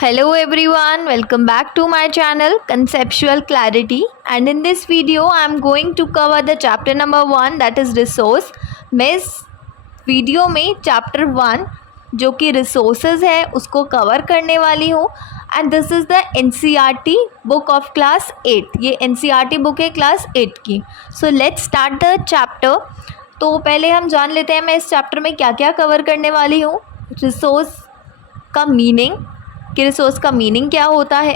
Hello everyone, welcome back to my channel Conceptual Clarity, and in this video I am going to cover the chapter number 1, that is resource. मैं इस video में chapter 1 जो कि resources है उसको cover करने वाली हूँ and this is the NCERT book of class 8। ये NCERT बुक है क्लास 8 की। So let's start the chapter. तो पहले हम जान लेते हैं मैं इस चैप्टर में क्या क्या कवर करने वाली हूँ। रिसोर्स का मीनिंग कि रिसोर्स का मीनिंग क्या होता है,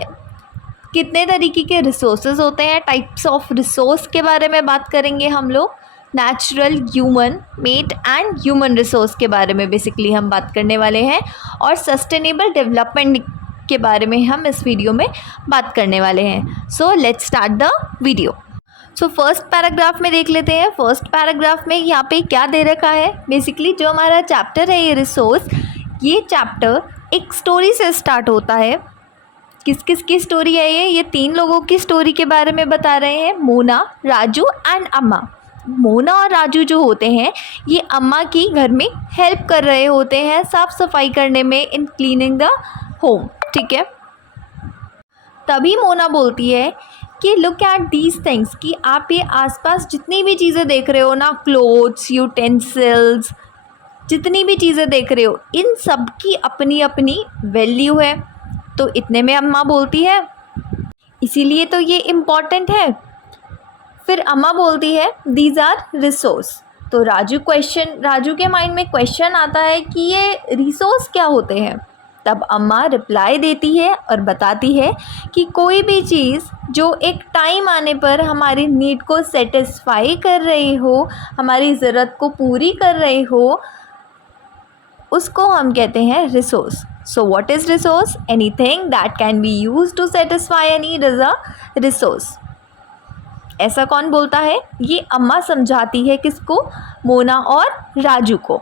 कितने तरीके के रिसोर्सेज होते हैं, टाइप्स ऑफ रिसोर्स के बारे में बात करेंगे हम लोग, natural, human made and human resource के बारे में बेसिकली हम बात करने वाले हैं, और सस्टेनेबल डेवलपमेंट के बारे में हम इस वीडियो में बात करने वाले हैं। So let's start the video. So first paragraph में देख लेते हैं। फर्स्ट पैराग्राफ में यहाँ पे क्या दे रखा है, बेसिकली जो हमारा चैप्टर है ये रिसोर्स, ये चैप्टर एक स्टोरी से स्टार्ट होता है। किस किस की स्टोरी है ये 3 लोगों की स्टोरी के बारे में बता रहे हैं, मोना, राजू एंड अम्मा। मोना और राजू जो होते हैं ये अम्मा की घर में हेल्प कर रहे होते हैं साफ़ सफाई करने में, इन क्लीनिंग द होम। ठीक है, तभी मोना बोलती है कि लुक एट दीज थिंग्स, कि आप ये आसपास जितनी भी चीज़ें देख रहे हो ना, क्लोथ्स, यूटेंसिल्स, जितनी भी चीज़ें देख रहे हो, इन सब की अपनी अपनी वैल्यू है। तो इतने में अम्मा बोलती है इसीलिए तो ये इम्पॉर्टेंट है। फिर अम्मा बोलती है दीज आर रिसोर्स। तो राजू के माइंड में क्वेश्चन आता है कि ये रिसोर्स क्या होते हैं। तब अम्मा रिप्लाई देती है और बताती है कि कोई भी चीज़ जो एक टाइम आने पर हमारी नीड को सेटिस्फाई कर रही हो, हमारी ज़रूरत को पूरी कर रही हो, उसको हम कहते हैं resource. So what is resource? Anything that can be use to satisfy a need is a resource. ऐसा कौन बोलता है? ये अम्मा समझाती है किसको? मोना और राजू को।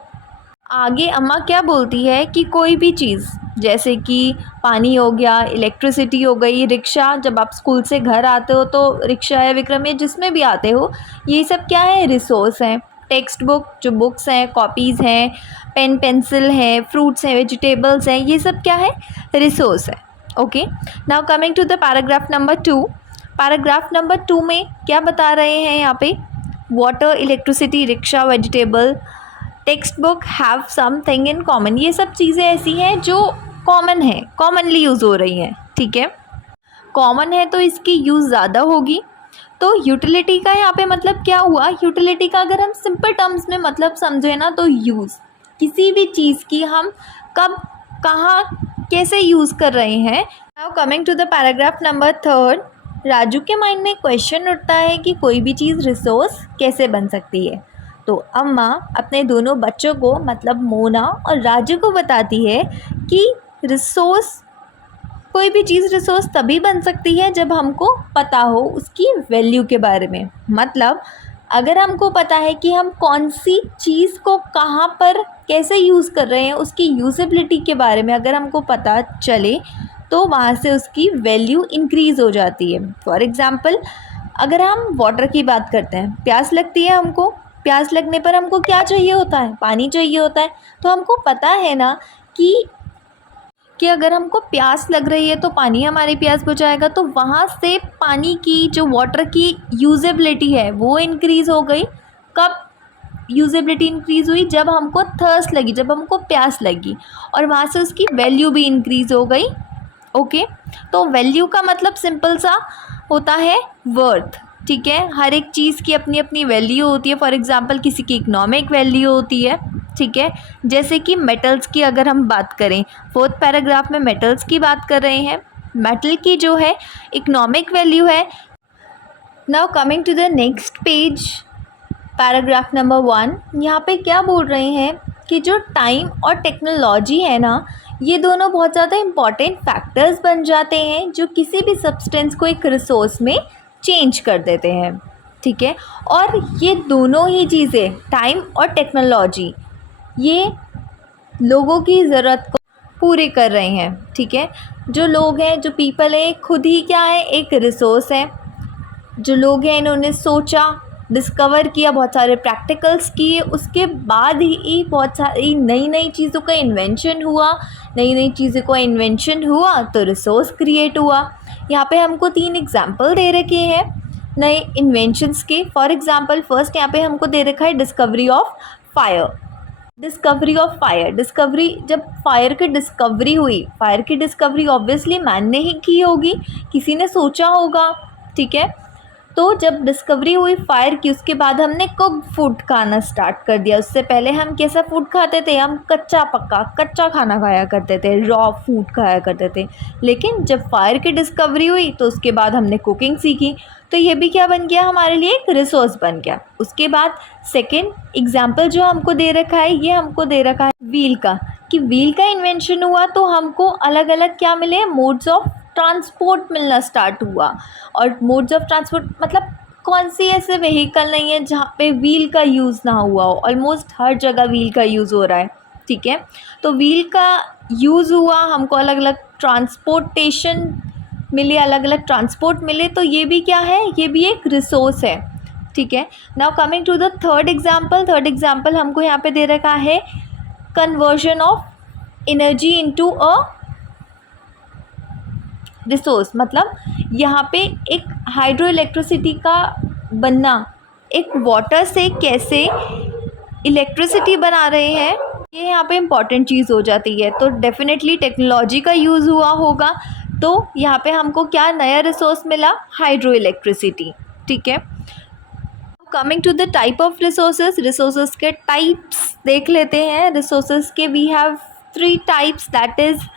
आगे अम्मा क्या बोलती है कि कोई भी चीज़ जैसे कि पानी हो गया, इलेक्ट्रिसिटी हो गई, रिक्शा, जब आप स्कूल से घर आते हो तो रिक्शा या विक्रम या जिसमें भी आते हो, ये सब क्या है? रिसोर्स हैं। टेक्स्ट बुक, जो बुक्स हैं, कॉपीज़ हैं, पेन पेंसिल हैं, फ्रूट्स हैं, वेजिटेबल्स हैं, ये सब क्या है? रिसोर्स है। Okay, now coming to the paragraph number 2। Paragraph number 2 में क्या बता रहे हैं यहाँ पे? Water, electricity, rickshaw, vegetable, text book have something in common. ये सब चीज़ें ऐसी हैं जो कॉमन है, कॉमनली यूज़ हो रही हैं। ठीक है, कॉमन है तो इसकी यूज़ ज़्यादा होगी। तो यूटिलिटी का यहाँ पे मतलब क्या हुआ? यूटिलिटी का अगर हम सिंपल टर्म्स में मतलब समझे ना, तो यूज़, किसी भी चीज़ की हम कब, कहाँ, कैसे यूज़ कर रहे हैं। Now coming to the paragraph number 3, Raju के माइंड में क्वेश्चन उठता है कि कोई भी चीज़ रिसोर्स कैसे बन सकती है। तो अम्मा अपने दोनों बच्चों को, मतलब मोना और राजू को बताती है कि रिसोर्स, कोई भी चीज़ रिसोर्स तभी बन सकती है जब हमको पता हो उसकी वैल्यू के बारे में। मतलब अगर हमको पता है कि हम कौन सी चीज़ को कहाँ पर कैसे यूज़ कर रहे हैं, उसकी यूजेबिलिटी के बारे में अगर हमको पता चले तो वहाँ से उसकी वैल्यू इंक्रीज़ हो जाती है। फॉर एग्ज़ाम्पल, अगर हम वाटर की बात करते हैं, प्यास लगती है हमको, प्यास लगने पर हमको क्या चाहिए होता है? पानी चाहिए होता है। तो हमको पता है ना कि अगर हमको प्यास लग रही है तो पानी हमारी प्यास बुझाएगा। तो वहाँ से पानी की जो वाटर की यूजेबिलिटी है वो इंक्रीज़ हो गई। कब यूजेबिलिटी इंक्रीज़ हुई? जब हमको थर्स्ट लगी, जब हमको प्यास लगी, और वहाँ से उसकी वैल्यू भी इंक्रीज़ हो गई। ओके, तो वैल्यू का मतलब सिंपल सा होता है वर्थ। ठीक है, हर एक चीज़ की अपनी अपनी वैल्यू होती है। फॉर एग्ज़ाम्पल, किसी की इकोनॉमिक वैल्यू होती है। ठीक है, जैसे कि मेटल्स की अगर हम बात करें, 4th पैराग्राफ में मेटल्स की बात कर रहे हैं। मेटल की जो है इकोनॉमिक वैल्यू है। Now coming to the next page, paragraph number 1, यहाँ पे क्या बोल रहे हैं कि जो टाइम और टेक्नोलॉजी है ना, ये दोनों बहुत ज़्यादा इम्पॉर्टेंट फैक्टर्स बन जाते हैं जो किसी भी सब्सटेंस को एक रिसोर्स में चेंज कर देते हैं। ठीक है, और ये दोनों ही चीज़ें, टाइम और टेक्नोलॉजी, ये लोगों की ज़रूरत को पूरी कर रहे हैं। ठीक है, जो लोग हैं, जो पीपल है, खुद ही क्या है? एक रिसोर्स है। जो लोग हैं इन्होंने सोचा, डिस्कवर किया, बहुत सारे प्रैक्टिकल्स किए, उसके बाद ही बहुत सारी नई नई चीज़ों का इन्वेंशन हुआ। नई नई चीज़ों का इन्वेंशन हुआ तो रिसोर्स क्रिएट हुआ। यहाँ पे हमको 3 एग्जाम्पल दे रखे हैं नए इन्वेंशंस के। फॉर एग्ज़ाम्पल फर्स्ट यहाँ पे हमको दे रखा है discovery of fire. Discovery of fire, discovery, जब फायर की डिस्कवरी हुई, फायर की डिस्कवरी ऑब्वियसली मैन ने ही की होगी, किसी ने सोचा होगा, ठीक है। तो जब डिस्कवरी हुई फायर की, उसके बाद हमने कुक फूड खाना स्टार्ट कर दिया। उससे पहले हम कैसा फूड खाते थे, हम कच्चा पक्का कच्चा खाना खाया करते थे, रॉ फूड खाया करते थे। लेकिन जब फायर की डिस्कवरी हुई तो उसके बाद हमने कुकिंग सीखी, तो ये भी क्या बन गया, हमारे लिए एक रिसोर्स बन गया। उसके बाद सेकेंड एग्जाम्पल जो हमको दे रखा है, ये हमको दे रखा है व्हील का, कि व्हील का इन्वेंशन हुआ तो हमको अलग अलग क्या मिले, मोड्स ऑफ ट्रांसपोर्ट मिलना स्टार्ट हुआ। और मोड्स ऑफ ट्रांसपोर्ट मतलब कौन सी ऐसे व्हीकल नहीं है जहाँ पे व्हील का यूज़ ना हुआ हो, ऑलमोस्ट हर जगह व्हील का यूज़ हो रहा है, ठीक है। तो व्हील का यूज़ हुआ, हमको अलग अलग ट्रांसपोर्टेशन मिले, अलग अलग ट्रांसपोर्ट मिले, तो ये भी क्या है, ये भी एक रिसोर्स है, ठीक है। Now coming to the third example. Third example हमको यहाँ पे दे रखा है conversion of energy into a resource. मतलब यहाँ पे एक हाइड्रो इलेक्ट्रिसिटी का बनना, एक वाटर से कैसे इलेक्ट्रिसिटी बना रहे हैं, ये यहाँ पे इम्पॉर्टेंट चीज़ हो जाती है। तो डेफिनेटली टेक्नोलॉजी का यूज़ हुआ होगा, तो यहाँ पे हमको क्या नया रिसोर्स मिला, हाइड्रो इलेक्ट्रिसिटी, ठीक है। Coming to the type of resources, resources के टाइप्स देख लेते हैं। रिसोर्सेज के we have 3 types, that is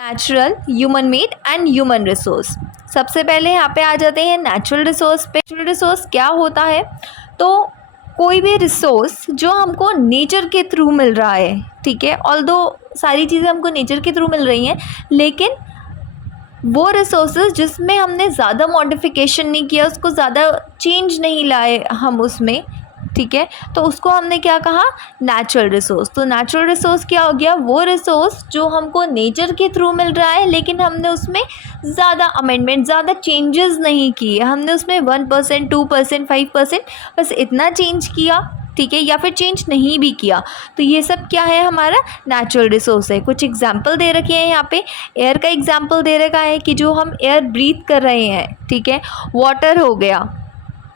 natural, human made and human resource. सबसे पहले यहाँ पे आ जाते हैं नेचुरल रिसोर्स पे। नेचुरल रिसोर्स क्या होता है, तो कोई भी रिसोर्स जो हमको नेचर के थ्रू मिल रहा है, ठीक है। ऑल्दो सारी चीज़ें हमको नेचर के थ्रू मिल रही हैं, लेकिन वो रिसोर्सेज जिसमें हमने ज़्यादा मॉडिफिकेशन नहीं किया, उसको ज़्यादा चेंज नहीं लाए हम उसमें, ठीक है, तो उसको हमने क्या कहा, नेचुरल रिसोर्स। तो नेचुरल रिसोर्स क्या हो गया, वो रिसोर्स जो हमको नेचर के थ्रू मिल रहा है, लेकिन हमने उसमें ज़्यादा अमेंडमेंट, ज़्यादा चेंजेस नहीं किए, हमने उसमें 1%, 2%, 5% बस इतना चेंज किया, ठीक है, या फिर चेंज नहीं भी किया। तो ये सब क्या है, हमारा नेचुरल रिसोर्स है। कुछ एग्जांपल दे रखे हैं यहाँ पे। एयर का एग्जांपल दे रखा है कि जो हम एयर ब्रीथ कर रहे हैं, ठीक है, वाटर हो गया,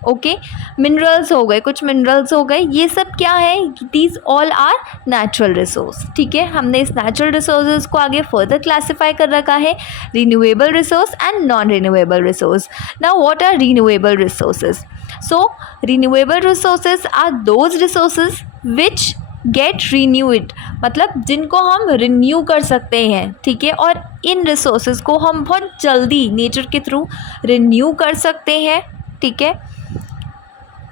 ओके, मिनरल्स हो गए, कुछ मिनरल्स हो गए, ये सब क्या है, these all are natural resource, ठीक है। हमने इस नेचुरल रिसोर्सेज को आगे फर्दर क्लासीफाई कर रखा है, renewable resource and non renewable resource. Now what are renewable resources? So renewable resources are those resources which get renewed, मतलब जिनको हम रिन्यू कर सकते हैं, ठीक है, और इन रिसोर्सेज को हम बहुत जल्दी नेचर के थ्रू रिन्यू कर सकते हैं, ठीक है।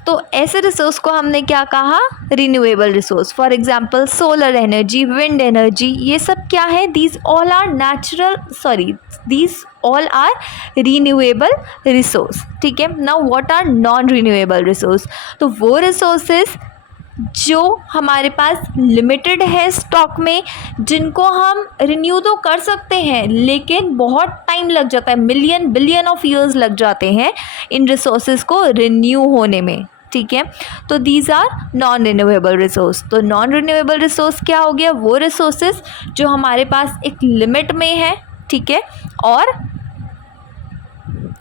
तो ऐसे रिसोर्स को हमने क्या कहा, renewable resource. For example solar energy, wind energy, ये सब क्या है, these all are these all are renewable resource, ठीक है। Now what are non renewable resource? तो वो रिसोर्सेज जो हमारे पास लिमिटेड है स्टॉक में, जिनको हम रिन्यू तो कर सकते हैं लेकिन बहुत टाइम लग जाता है, मिलियन बिलियन ऑफ ईयर्स लग जाते हैं इन रिसोर्सेज को रिन्यू होने में, ठीक है। तो these are non renewable resource. तो नॉन रिन्यूएबल रिसोर्स क्या हो गया, वो रिसोर्सेज जो हमारे पास एक लिमिट में है, ठीक है, और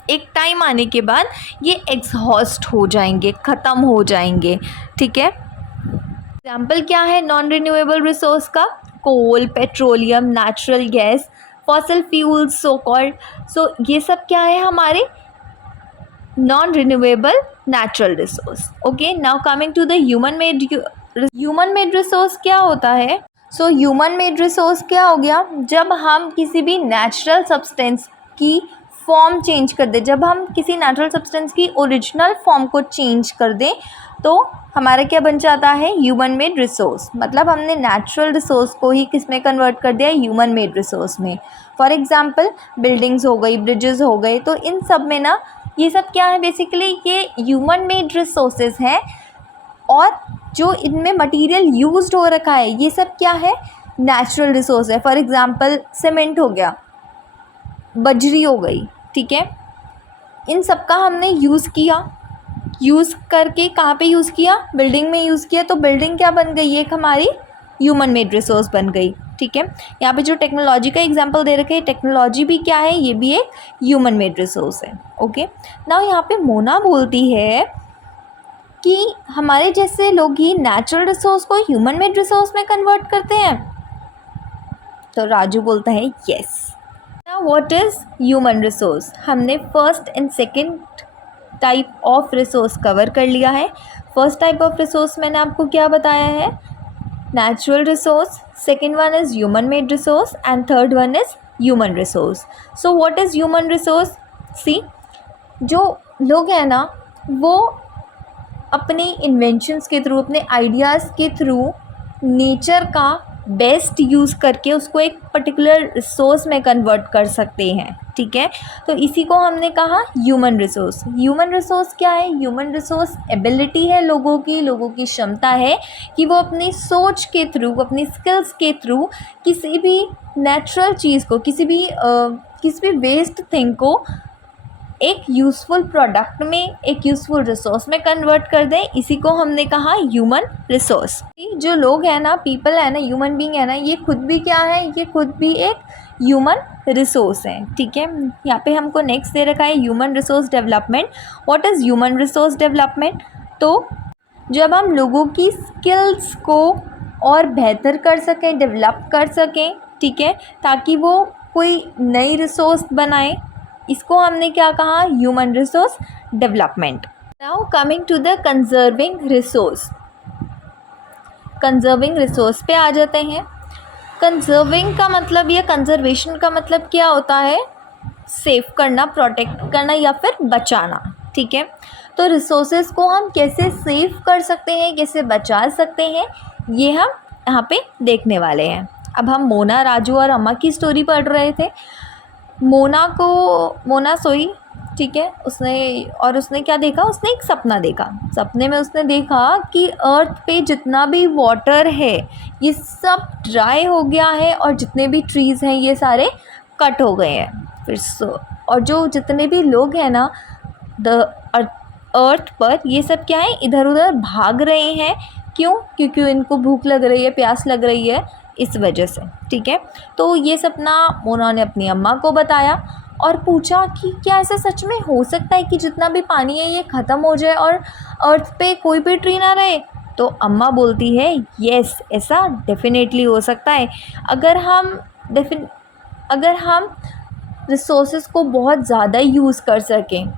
एक टाइम आने के बाद ये एग्जॉस्ट हो जाएंगे, ख़त्म हो जाएंगे, ठीक है। एग्जाम्पल क्या है नॉन रिन्यूएबल रिसोर्स का, coal, petroleum, natural gas, fossil fuels so called. So ये सब क्या है, हमारे non renewable natural resource. Okay, now coming to the human made resource क्या होता है? सो ह्यूमन मेड रिसोर्स क्या हो गया, जब हम किसी भी नेचुरल सब्सटेंस की फॉर्म चेंज कर दें, जब हम किसी नेचुरल सब्सटेंस की ओरिजिनल फॉर्म को चेंज कर दें, तो हमारा क्या बन जाता है, ह्यूमन मेड रिसोर्स। मतलब हमने नेचुरल रिसोर्स को ही किस में कन्वर्ट कर दिया, ह्यूमन मेड रिसोर्स में। फॉर एग्जांपल बिल्डिंग्स हो गई, ब्रिजेस हो गए, तो इन सब में ना ये सब क्या है, बेसिकली ये ह्यूमन मेड रिसोर्सेज हैं, और जो इनमें मटेरियल यूज्ड हो रखा है ये सब क्या है, नेचुरल रिसोर्स है। फॉर एग्जांपल सीमेंट हो गया, बजरी हो गई, ठीक है, इन सब का हमने यूज़ किया, यूज़ करके कहाँ पे यूज़ किया, बिल्डिंग में यूज़ किया, तो बिल्डिंग क्या बन गई, एक हमारी ह्यूमन मेड रिसोर्स बन गई। ठीक है, यहाँ पे जो टेक्नोलॉजी का एग्जांपल दे रखे हैं, टेक्नोलॉजी भी क्या है, ये भी एक ह्यूमन मेड रिसोर्स है। ओके, नाउ यहाँ पे मोना बोलती है कि हमारे जैसे लोग ही नेचुरल रिसोर्स को ह्यूमन मेड रिसोर्स में कन्वर्ट करते हैं। तो राजू बोलता है yes. Now what is human resource, हमने first and second type of resource cover कर लिया है। फर्स्ट टाइप ऑफ रिसोर्स मैंने आपको क्या बताया है, natural resource, second one is human made resource and third one is human resource. So what is human resource, see जो लोग हैं ना वो अपने इन्वेंशंस के थ्रू, अपने आइडियाज़ के थ्रू नेचर का बेस्ट यूज़ करके उसको एक पर्टिकुलर रिसोर्स में कन्वर्ट कर सकते हैं। ठीक है, तो इसी को हमने कहा ह्यूमन रिसोर्स। ह्यूमन रिसोर्स क्या है, ह्यूमन रिसोर्स एबिलिटी है लोगों की क्षमता है कि वो अपनी सोच के थ्रू, अपनी स्किल्स के थ्रू किसी भी नेचुरल चीज़ को, किसी भी वेस्ट थिंग को एक यूज़फुल प्रोडक्ट में, एक यूज़फुल रिसोर्स में कन्वर्ट कर दें। इसी को हमने कहा ह्यूमन रिसोर्स। जो लोग हैं ना, पीपल है ना, ह्यूमन बीइंग है ना, ये खुद भी क्या है, ये खुद भी एक ह्यूमन रिसोर्स है। ठीक है, यहाँ पे हमको नेक्स्ट दे रखा है human resource development. What is human resource development, तो जब हम लोगों की स्किल्स को और बेहतर कर सकें, डेवलप कर सकें, ठीक है, ताकि वो कोई नई रिसोर्स बनाएं, इसको हमने क्या कहा, human resource development. Now coming to the conserving resource, conserving resource पे आ जाते हैं। कंजर्विंग का मतलब या कंजर्वेशन का मतलब क्या होता है, सेव करना, प्रोटेक्ट करना या फिर बचाना। ठीक है, तो रिसोर्सेज को हम कैसे सेव कर सकते हैं, कैसे बचा सकते हैं, ये हम यहाँ पे देखने वाले हैं। अब हम मोना, राजू और अम्मा की स्टोरी पढ़ रहे थे। मोना सोई, ठीक है, उसने क्या देखा, उसने एक सपना देखा। सपने में उसने देखा कि अर्थ पे जितना भी वाटर है ये सब ड्राई हो गया है और जितने भी ट्रीज़ हैं ये सारे कट हो गए हैं। और जो जितने भी लोग हैं ना अर्थ पर, ये सब क्या है, इधर उधर भाग रहे हैं। क्यों, क्योंकि इनको भूख लग रही है, प्यास लग रही है, इस वजह से। ठीक है, तो ये सपना मोना ने अपनी अम्मा को बताया और पूछा कि क्या ऐसा सच में हो सकता है कि जितना भी पानी है ये ख़त्म हो जाए और अर्थ पे कोई भी ट्री ना रहे। तो अम्मा बोलती है यस, ऐसा डेफिनेटली हो सकता है। अगर हम रिसोर्सेज को बहुत ज़्यादा यूज़ कर सकें,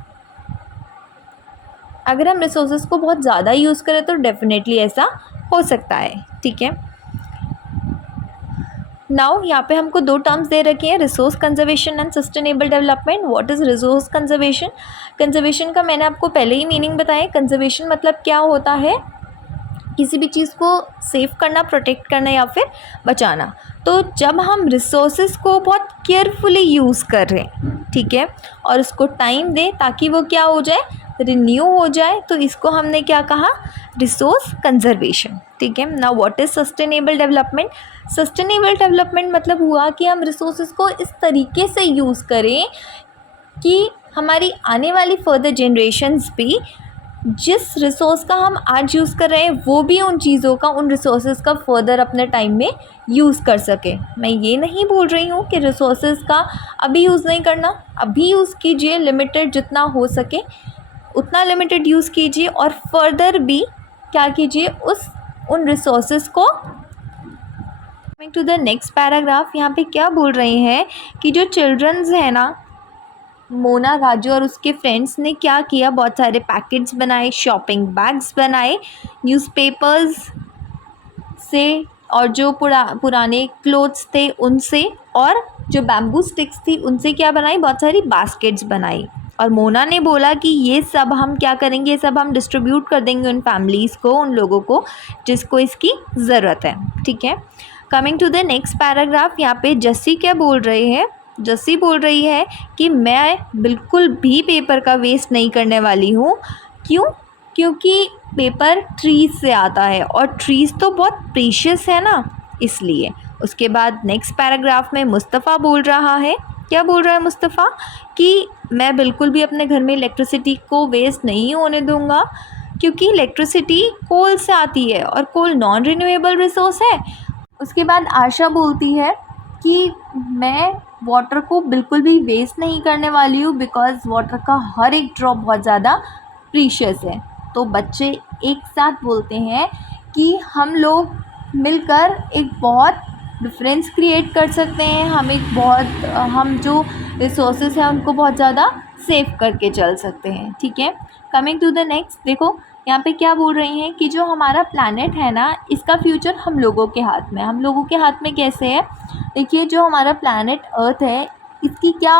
अगर हम रिसोर्सेज को बहुत ज़्यादा यूज़ करें तो डेफिनेटली ऐसा हो सकता है। ठीक है, नाउ यहाँ पे हमको दो टर्म्स दे रखे हैं, resource conservation and sustainable development. What is resource conservation, conservation का मैंने आपको पहले ही मीनिंग बताया। कंजर्वेशन मतलब क्या होता है, किसी भी चीज़ को सेव करना, प्रोटेक्ट करना या फिर बचाना। तो जब हम रिसोर्सेज को बहुत केयरफुली यूज़ कर रहे हैं, ठीक है, और उसको टाइम दें ताकि वो क्या हो जाए, रिन्यू हो जाए, तो इसको हमने क्या कहा, रिसोर्स कंजर्वेशन। ठीक है, now what is sustainable development, sustainable development मतलब हुआ कि हम रिसोर्सेज को इस तरीके से यूज़ करें कि हमारी आने वाली फर्दर जनरेशन्स भी जिस रिसोर्स का हम आज यूज़ कर रहे हैं वो भी उन चीज़ों का, उन रिसोर्सेज का फर्दर अपने टाइम में यूज़ कर सके। मैं ये नहीं बोल रही हूँ कि रिसोर्सेज का अभी यूज़ नहीं करना, अभी यूज़ कीजिए, लिमिटेड जितना हो सके उतना लिमिटेड यूज़ कीजिए और फर्दर भी क्या कीजिए, उन रिसोर्सेज को। Coming to the next paragraph, यहाँ पे क्या बोल रहे हैं कि जो चिल्ड्रंस हैं ना, मोना, राजू और उसके फ्रेंड्स ने क्या किया, बहुत सारे पैकेट्स बनाए, शॉपिंग बैग्स बनाए न्यूज़पेपर्स से, और जो पुराने क्लोथ्स थे उनसे, और जो बैम्बू स्टिक्स थी उनसे क्या बनाई, बहुत सारी बास्केट्स बनाई। और मोना ने बोला कि ये सब हम क्या करेंगे, ये सब हम डिस्ट्रीब्यूट कर देंगे उन फैमिलीज़ को, उन लोगों को जिसको इसकी ज़रूरत है। ठीक है, coming to the next paragraph, यहाँ पे जस्सी क्या बोल रहे हैं, जस्सी बोल रही है कि मैं बिल्कुल भी पेपर का वेस्ट नहीं करने वाली हूँ। क्यों, क्योंकि पेपर ट्रीज़ से आता है और ट्रीज़ तो बहुत प्रीशियस है ना, इसलिए। उसके बाद नेक्स्ट पैराग्राफ में मुस्तफ़ा बोल रहा है, क्या बोल रहा है मुस्तफ़ा कि मैं बिल्कुल भी अपने घर में इलेक्ट्रिसिटी को वेस्ट नहीं होने दूंगा, क्योंकि इलेक्ट्रिसिटी कोल से आती है और कोल नॉन रिन्यूएबल रिसोर्स है। उसके बाद आशा बोलती है कि मैं वाटर को बिल्कुल भी वेस्ट नहीं करने वाली हूँ, बिकॉज़ वाटर का हर एक ड्रॉप बहुत ज़्यादा प्रीशियस है। तो बच्चे एक साथ बोलते हैं कि हम लोग मिलकर एक बहुत डिफरेंस क्रिएट कर सकते हैं, हम जो रिसोर्सेज हैं उनको बहुत ज़्यादा सेव करके चल सकते हैं। ठीक है, कमिंग टू द नेक्स्ट, देखो यहाँ पे क्या बोल रही हैं कि जो हमारा प्लैनेट है ना, इसका फ्यूचर हम लोगों के हाथ में है। हम लोगों के हाथ में कैसे है? देखिए, जो हमारा प्लैनेट अर्थ है, इसकी क्या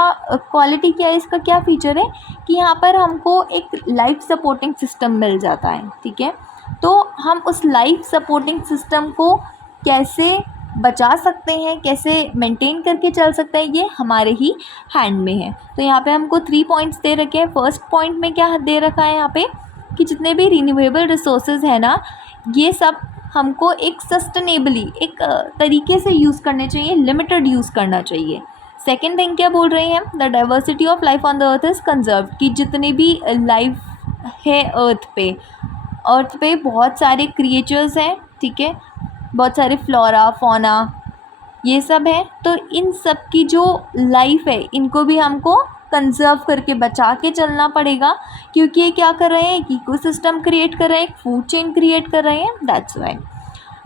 क्वालिटी क्या है, इसका क्या फ़ीचर है कि यहाँ पर हमको एक लाइफ सपोर्टिंग सिस्टम मिल जाता है। ठीक है, तो हम उस लाइफ सपोर्टिंग सिस्टम को कैसे बचा सकते हैं, कैसे मेंटेन करके चल सकते हैं, ये हमारे ही हैंड में है। तो यहाँ पे हमको 3 पॉइंट्स दे रखे हैं। फर्स्ट पॉइंट में क्या दे रखा है यहाँ पे कि जितने भी रिन्यूएबल रिसोर्सेज है ना, ये सब हमको एक सस्टेनेबली एक तरीके से यूज़ करने चाहिए, लिमिटेड यूज़ करना चाहिए। सेकेंड थिंग क्या बोल रहे हैं, the diversity of life on the earth is conserve, कि जितने भी लाइफ है अर्थ पे बहुत सारे क्रिएचर्स हैं। ठीक है, बहुत सारे फ्लोरा फौना ये सब है, तो इन सब की जो लाइफ है इनको भी हमको कंजर्व करके बचा के चलना पड़ेगा, क्योंकि ये क्या कर रहे हैं, एक इकोसिस्टम क्रिएट कर रहे हैं, एक फूड चेन क्रिएट कर रहे हैं, that's why.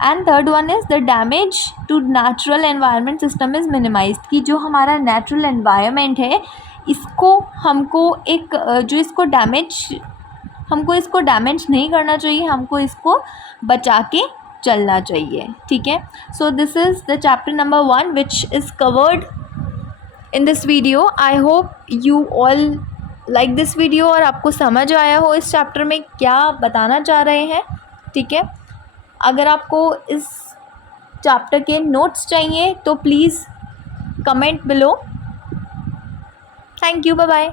And third one is the damage to natural environment system is minimised, कि जो हमारा नेचुरल एनवायरनमेंट है इसको हमको एक जो इसको डैमेज नहीं करना चाहिए, हमको इसको बचा के चलना चाहिए। ठीक है, so this is the chapter number 1 which is covered in this video. I hope you all like this video और आपको समझ आया हो इस चैप्टर में क्या बताना चाह रहे हैं। ठीक है, अगर आपको इस चैप्टर के नोट्स चाहिए तो please comment below. Thank you, bye bye.